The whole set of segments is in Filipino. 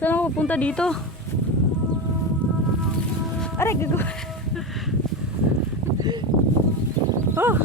Saan ako pupunta dito? Aray, gago. Oh.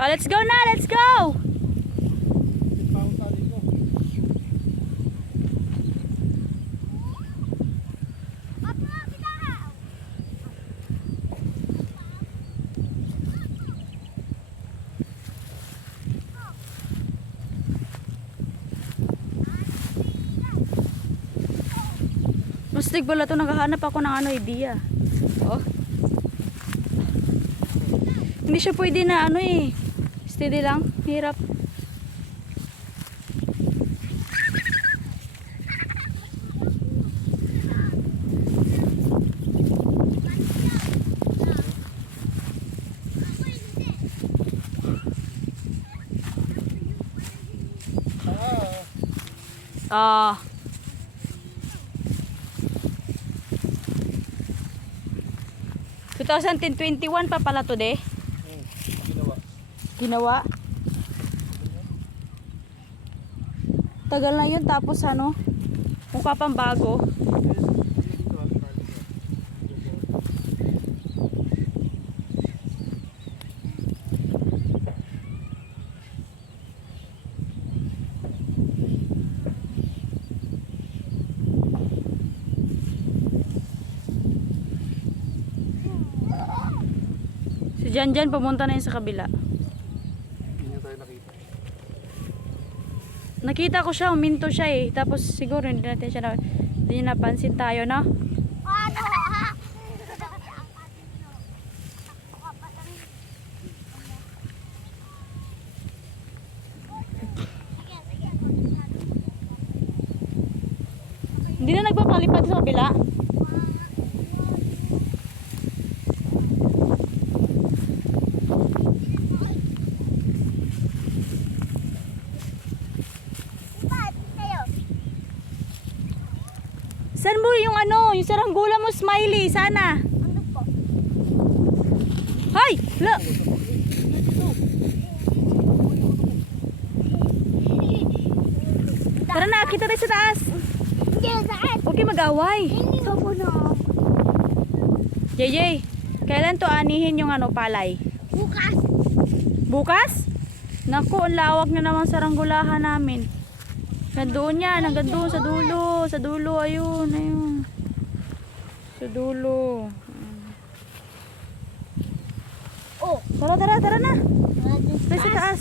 Oh, let's go na, let's go! Mastig pala ito, naghahanap ako ng ano, idea. Oh. Hindi siya pwede na ano eh. Steady lang, hirap. Ah. 2021 pa pala to de. Ginawa. Tagal na yun, tapos ano, mukha pang bago. Si Janjan pumunta na yun sa kabila. Nakita ko siya, uminto siya eh. Tapos siguro hindi natin siya hindi napansin tayo, no? Ano ha? Hindi na nagpapalipad sa kabila. Saan mo yung ano, yung saranggula mo, Smiley, sana? Ano po? Hay! La! Tara na, kita tayo sa taas. Hindi, saan? Okay, mag-away. Hindi ko po na. JJ, kailan to anihin yung ano, palay? Bukas. Bukas? Naku, ang lawak na naman saranggulahan namin. Nandoon yan, hanggang doon sa dulo. Sa dulo, ayun, ayun. Sa dulo. Oh. Tara, tara, tara na. Tayo sa taas.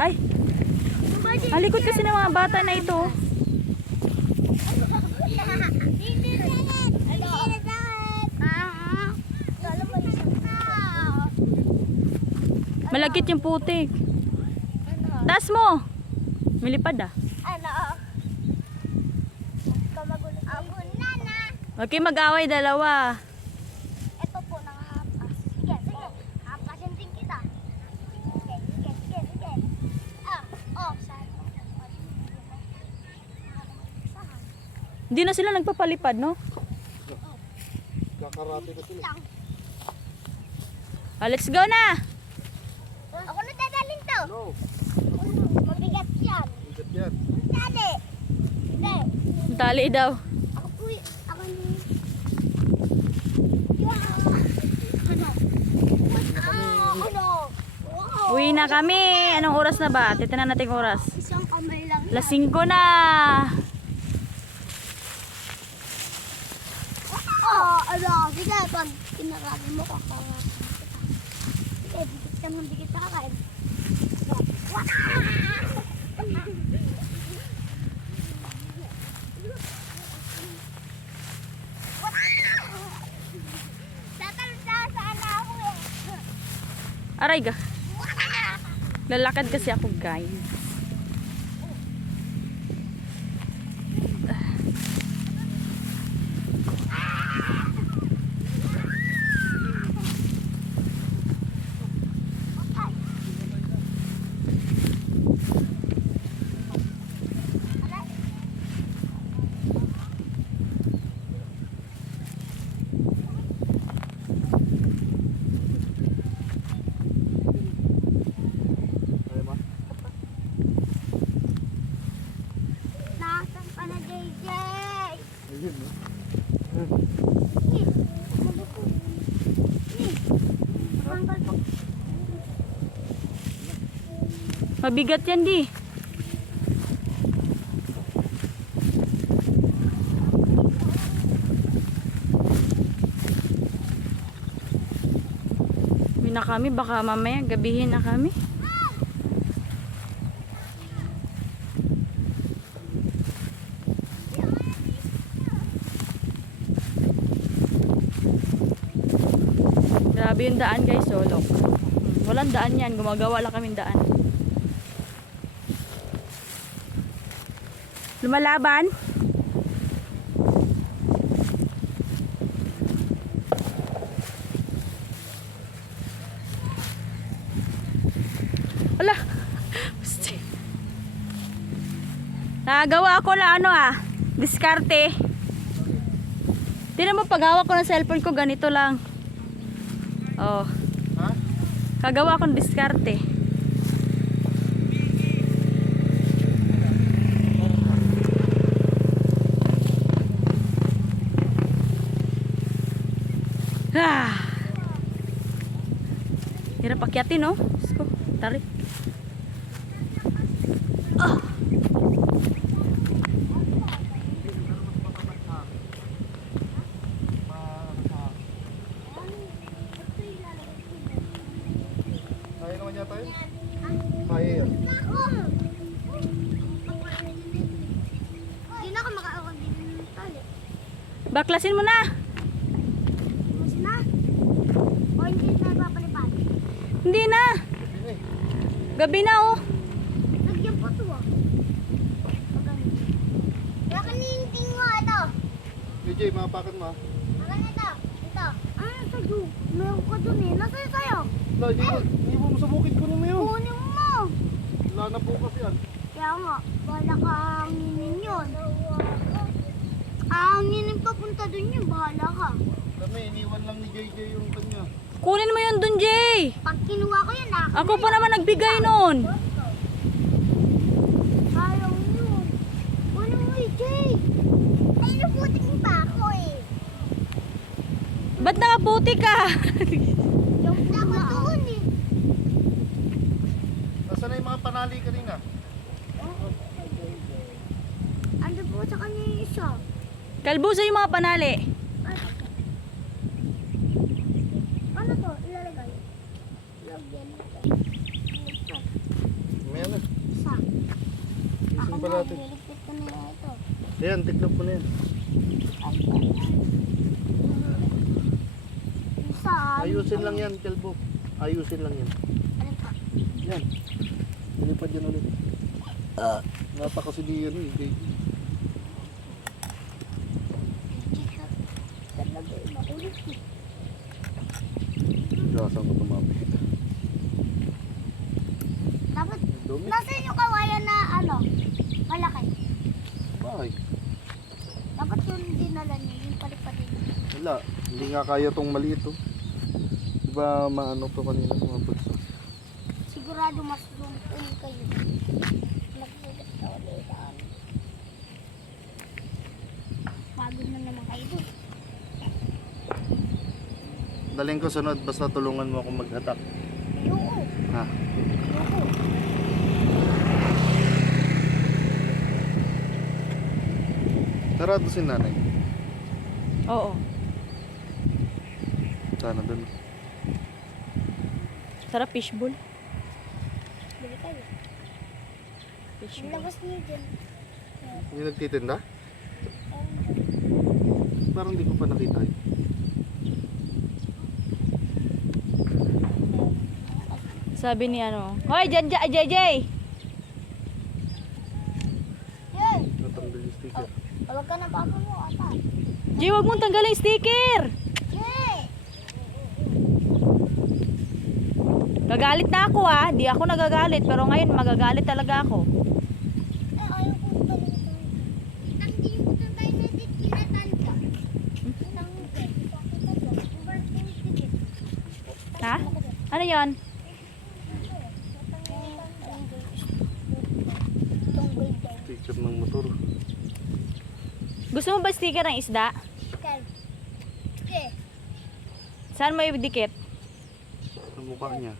Ay, alikot kasi ng mga bata na ito. Malagkit yung putik. Taas mo. Milipad ah. Ano? Kamagulo. Abon na na. Okay, mag-away dalawa. Ito po nangahapas. Sige, sige. Hapasin din kita. Sige, sige, sige, sige. Oh, saan? Hindi na sila nagpapalipad, no? Kakarate ko sila. Ah, let's go na. Ako na dadalhin to. No, Mabigat yan. ingat yan. Dali. Hindi. Tali daw. Ako po ako ni... Ano? Ano? Wow. Uwi na kami. Anong oras na ba? Titignan natin yung oras. Isang kamay lang. Alas 5 na. Oh, Ano, sige, pag kinakain mo, kakawasan kita. Sige, dikit ka ng dikit sa kakain. Tatalsa sana ako eh. Aray ga. Lalakad kasi ako, guys. Nasaan ka na, JJ? Ayun, no? Mabigat yan, di. Uwi na kami, baka mamaya gabihin na kami. Grabe yung daan, guys, solo. Walang daan yan, gumagawa lang kaming daan. Lumalaban. Ala. Nagawa ako na ano diskarte. Tingnan mo, paghawak ko ng cellphone ko ganito lang. Oh. Ha? Kagawa ko ng diskarte. Hirap akyatin, no? Diyos ko, tarik. Ah. Kaya naman yata yun? Kaya yan. Hindi na ako makakaon din ng tali. Baklasin mo na. Kasi na. O hindi na papalipad. Hindi na. Yun eh. Gabi na, oh. Nagyan po ito Kaya kaninting mo ito. DJ, mapakan mo, ha? Akan ito. Ito. Ano sa'yo? Meron ko dun eh. Nasa'yo sa'yo? Wala, hindi mo sa bukid kunin mo yun. Kunin mo. Wala na bukas yan. Kaya nga, bahala ka hanginin yun. Hanginin papunta dun yun, bahala ka. Kami, iniwan lang ni JJ yung kanya. Kunin mo yun dun, Jay. Pag kinuha ko yun, Ako pa naman nagbigay nun. ayaw yun. Kunin mo eh, Jay. Ay, naputik mo pa ako eh. Ba't nakaputi ka? Yung ako doon eh. Nasaan na yung mga panali kanina? Ando po sa kanya yung isa. Kalbusa yung mga panali. Ano to? Ilalagay. Lagyan ito. Ito. Mamaya na. Isa. Ako Isin pa na, natin. ililigpit ko na yan ito. Ayan, tiklop mo na yan. Ay, isa. Ayusin lang yan, Kelbo. Ayusin lang yan. Ano pa? Yan. Ilipad yan ulit. Napakasiliyan eh, JJ. Talaga eh, makulit eh. Gasang ko tumami. Dapat, Dumi. nasaan yung kawayan na ano? Malaki. Bakit? Dapat yun dinala niyo, yung palipatin. Wala. Hindi nga kaya tong maliit oh. Diba maano to kanina mga bulso? Sigurado mas zoom kayo. Nagsulat ka ulit sa amin. Pagod na naman kayo doon. Daling ko sunod, basta tulungan mo akong mag-attack. Ayoko. Ha? Ayoko. Sarado si nanay. Oo. sana doon. Sarap fishbowl. Bili kayo. Ang Fishbowl. labas niyo dyan. Yung nagtitinda? Parang hindi ko pa nakita yun. Sabi ni ano, hoy, JJ! Yay! Natanggal yung sticker. Huwag ka na papa mo, ata. Jay, wag mong tanggalin yung sticker! Yay! Gagalit na ako ah. Di ako nagagalit, pero ngayon magagalit talaga ako. Eh, ayaw ko ito. Hindi mo ito tayo na dito kinatanda. Ha? Ano yon? Sticker ng motor. Gusto mo ba sticker ng isda? Okay. Saan mo idikit? Sa mukha niya.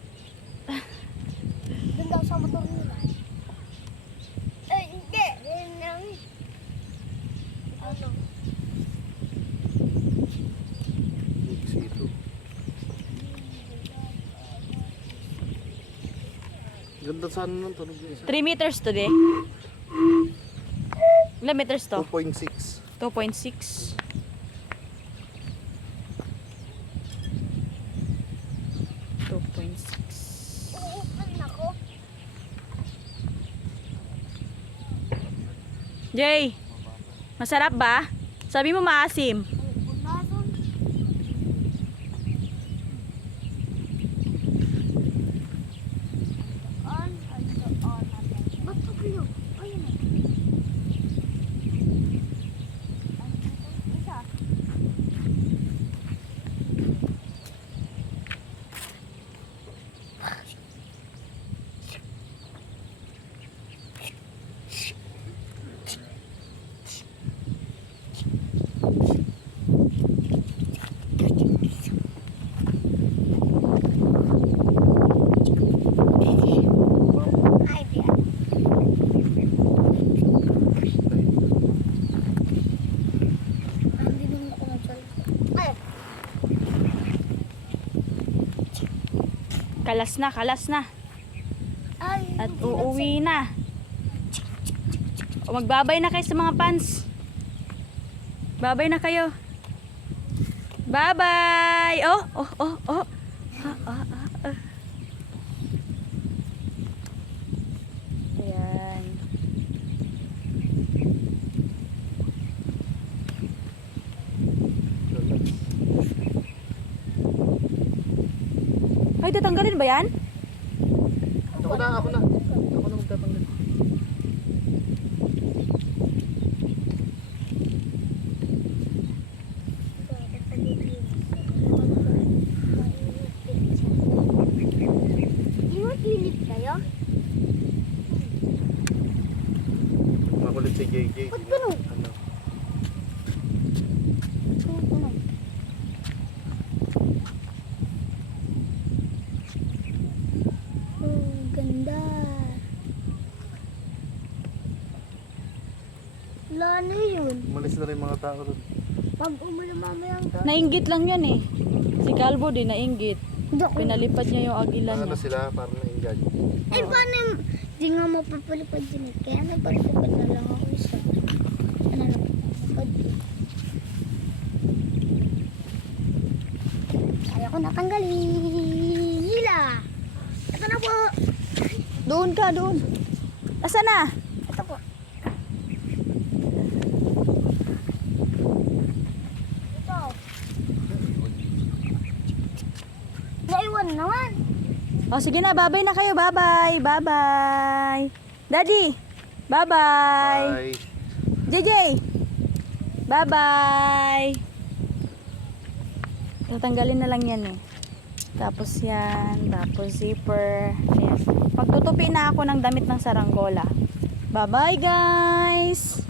Doon daw sa motor nila. Eh, hindi. Yan lang. Ano? Mix ito. Ganda sana ng tunog niya. 3 meters to de. Ilan meters to? 2.6. 2.6. Uupan ako. Jay, masarap ba? Sabi mo maasim. Unason. On. Ba't pa kayo? Ayun eh. Isa. Ay, di. Hindi naman ako nagsalita. Ay, Kalas na. ay. At uuwi na. O magbabay na kayo sa mga fans. Babay na kayo. Bye-bye! Oh. Ayan. Ay, tatanggalin ba yan? Ako na. Ako na magtatanggal. Di mo kilip kayo? Makulit si JJ. Ba't ganun? Ano? Oh, ganda. Wala na yun. Umalis na rin mga tao ron. Pag umulan mamaya ang Nainggit lang yan eh. Si Calvo din nainggit. Hindi ako. Pinalipad niya yung agila Ano niya. sila parang na-engage. Eh, paano yung... Di nga mapapalipad yun eh. Kaya napalipad na lang ako isa. Ano na papalipad yun. Kaya ko natanggalin. Nila. Ito na po. Doon ka, doon. Asa na? Ito po. Ito. Naiwan naman. O sige na, bye-bye na kayo. Bye-bye. Bye-bye. Daddy. Bye-bye. Bye. JJ. Bye-bye. Tatanggalin na lang yan eh. Tapos yan. Tapos zipper. Ayan. Pagtutupi na ako ng damit ng saranggola. Bye-bye guys.